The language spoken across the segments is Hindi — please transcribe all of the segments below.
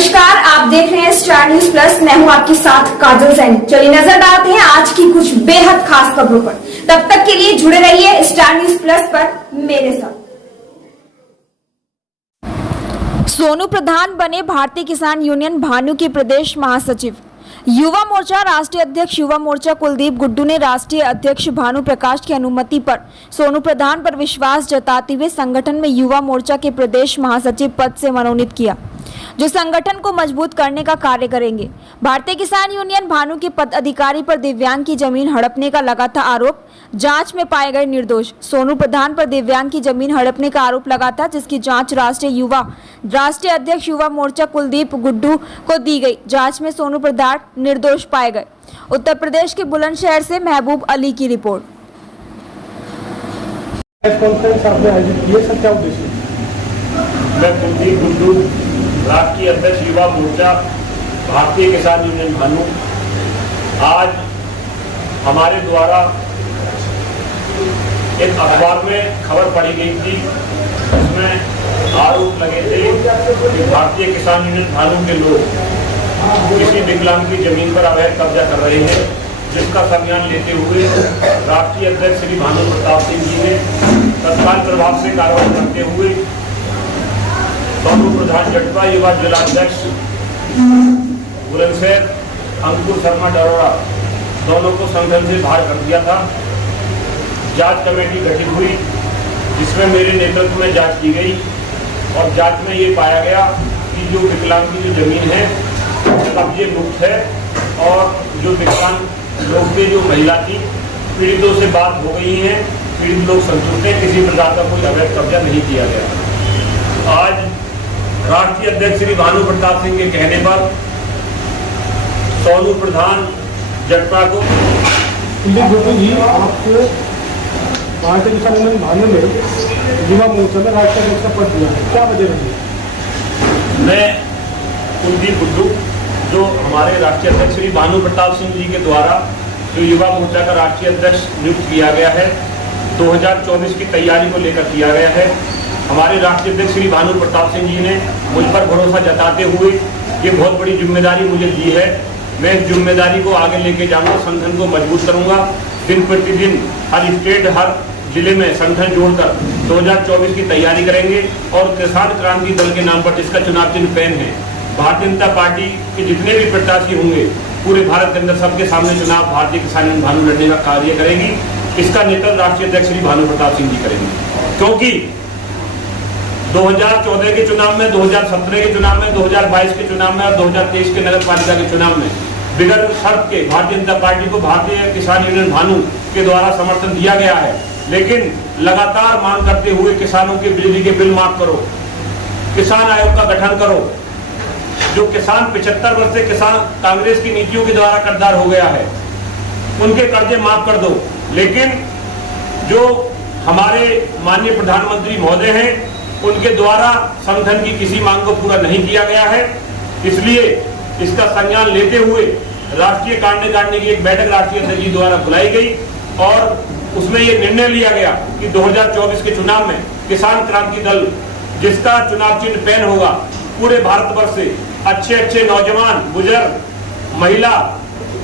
नमस्कार, आप देख रहे हैं स्टार न्यूज प्लस। मैं हूं आपके साथ काजल सैनी। चलिए नजर डालते हैं आज की कुछ बेहद खास खबरों पर। तब तक के लिए जुड़े रहिए स्टार न्यूज प्लस पर मेरे साथ। सोनू प्रधान बने भारतीय किसान यूनियन भानु के प्रदेश महासचिव। युवा मोर्चा राष्ट्रीय अध्यक्ष युवा मोर्चा कुलदीप गुड्डू ने राष्ट्रीय अध्यक्ष भानु प्रकाश की अनुमति पर सोनू प्रधान पर विश्वास जताते हुए संगठन में युवा मोर्चा के प्रदेश महासचिव पद से मनोनीत किया, जो संगठन को मजबूत करने का कार्य करेंगे। भारतीय किसान यूनियन भानु के पदाधिकारी पर दिव्यांग की जमीन हड़पने का लगा था आरोप, जांच में पाए गए निर्दोष। सोनू प्रधान पर दिव्यांग की जमीन हड़पने का आरोप लगा था, जिसकी जांच राष्ट्रीय अध्यक्ष युवा मोर्चा कुलदीप गुड्डू को दी गई। जांच में सोनू प्रधान निर्दोष पाए गए। उत्तर प्रदेश के बुलंदशहर से महबूब अली की रिपोर्ट। मैं कुलदीप गुड्डू, राष्ट्रीय अध्यक्ष युवा मोर्चा भारतीय किसान यूनियन भानु। आज हमारे द्वारा एक अखबार में खबर पढ़ी गई थी, जिसमें आरोप लगे थे कि भारतीय किसान यूनियन भानु के लोग किसी विकलांग की जमीन पर अवैध कब्जा कर रहे हैं, जिसका संज्ञान लेते हुए राष्ट्रीय अध्यक्ष श्री भानु प्रताप सिंह जी ने तत्काल प्रभाव से कार्रवाई करते हुए सोनू प्रधान जटवा, युवा जिलाध्यक्ष बुलंदशहर अंकुर शर्मा डरोरा, दोनों को संगठन से बाहर कर दिया था। जांच कमेटी गठित हुई, जिसमें मेरे नेतृत्व में जांच की गई और जांच में ये पाया गया कि जो विकलांग की जो जमीन है कब्जे मुक्त है और जो विकलांग लोग के जो महिला थी पीड़ितों से बात हो गई है, पीड़ित लोग संतुष्ट हैं, किसी प्रकार का कोई अवैध कब्जा नहीं किया गया। आज राष्ट्रीय अध्यक्ष श्री भानु प्रताप सिंह के कहने पर सोनू प्रधान जटवा को जी आपको भारतीय किसान यूनियन भानु में युवा मोर्चा में राष्ट्रीय अध्यक्ष का पद दिया है, क्या वजह रही? मैं कुलदीप गुड्डू, जो हमारे राष्ट्रीय अध्यक्ष श्री भानु प्रताप सिंह जी के द्वारा जो युवा मोर्चा का राष्ट्रीय अध्यक्ष नियुक्त किया गया है, 2024 की तैयारी को लेकर किया गया है। हमारे राष्ट्रीय अध्यक्ष श्री भानु प्रताप सिंह जी ने मुझ पर भरोसा जताते हुए ये बहुत बड़ी जिम्मेदारी मुझे दी है। मैं इस जिम्मेदारी को आगे लेके जाऊंगा, संगठन को मजबूत करूंगा। दिन प्रतिदिन हर स्टेट, हर जिले में संगठन जोड़कर 2024 की तैयारी करेंगे और किसान क्रांति दल के नाम पर, जिसका चुनाव चिन्ह पेन है, भारतीय जनता पार्टी के जितने भी प्रत्याशी होंगे पूरे भारत के अंदर सबके सामने चुनाव भारतीय किसान यूनियन भानु लड़ने का कार्य करेगी। इसका नेतृत्व राष्ट्रीय अध्यक्ष श्री भानु प्रताप सिंह जी करेंगे, क्योंकि 2014 के चुनाव में, 2017 के चुनाव में, 2022 के चुनाव में और 2023 के नगर पालिका के चुनाव में बिगड़ शर्त के भारतीय जनता पार्टी को भारतीय किसान यूनियन भानु के द्वारा समर्थन दिया गया है। लेकिन लगातार मांग करते हुए किसानों के बिजली के बिल माफ करो, किसान आयोग का गठन करो। जो किसान 75 वर्ष से किसान कांग्रेस की नीतियों के द्वारा कर्जदार हो गया है, उनके कर्जे माफ कर दो। लेकिन जो हमारे माननीय प्रधानमंत्री महोदय हैं, उनके द्वारा संगठन की किसी मांग को पूरा नहीं किया गया है। इसलिए इसका संज्ञान लेते हुए राष्ट्रीय कार्यकारिणी की एक बैठक राष्ट्रीय अध्यक्ष जी द्वारा बुलाई गई और उसमें ये निर्णय लिया गया कि 2024 के चुनाव में किसान क्रांति दल, जिसका चुनाव चिन्ह पेन होगा, पूरे भारतवर्ष से अच्छे नौजवान, बुजुर्ग, महिला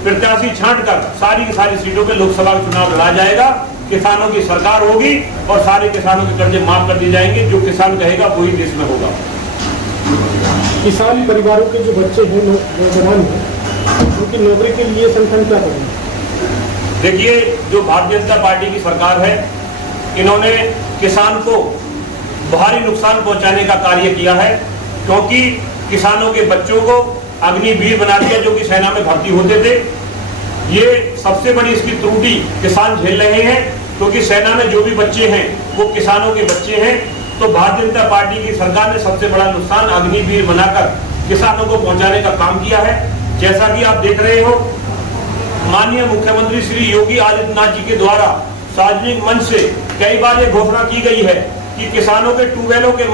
प्रत्याशी छांटकर सारी की सारी सीटों पे लोकसभा चुनाव लड़ा जाएगा। किसानों की सरकार होगी और सारे किसानों के कर्जे माफ कर दिए जाएंगे। जो किसान कहेगा वही देश में होगा। किसान परिवारों के जो बच्चे हैं, नौजवान हैं, उनकी नौकरी के लिए संगठन क्या करेंगे? देखिए, जो भारतीय जनता पार्टी की सरकार है, इन्होंने किसान को भारी नुकसान पहुंचाने का कार्य किया है, क्योंकि किसानों के बच्चों को अग्निवीर बना दिया जो कि सेना में भर्ती होते थे। ये सबसे बड़ी इसकी त्रुटि किसान झेल रहे हैं, क्योंकि सेना में जो भी बच्चे हैं वो किसानों के बच्चे हैं। तो भारतीय जनता पार्टी की सरकार ने सबसे बड़ा नुकसान अग्निवीर बनाकर किसानों को पहुंचाने का काम किया है। जैसा कि आप देख रहे हो, माननीय मुख्यमंत्री श्री योगी आदित्यनाथ जी के द्वारा सार्वजनिक मंच से कई बार ये घोषणा की गई है कि किसानों के ट्यूबवेलों के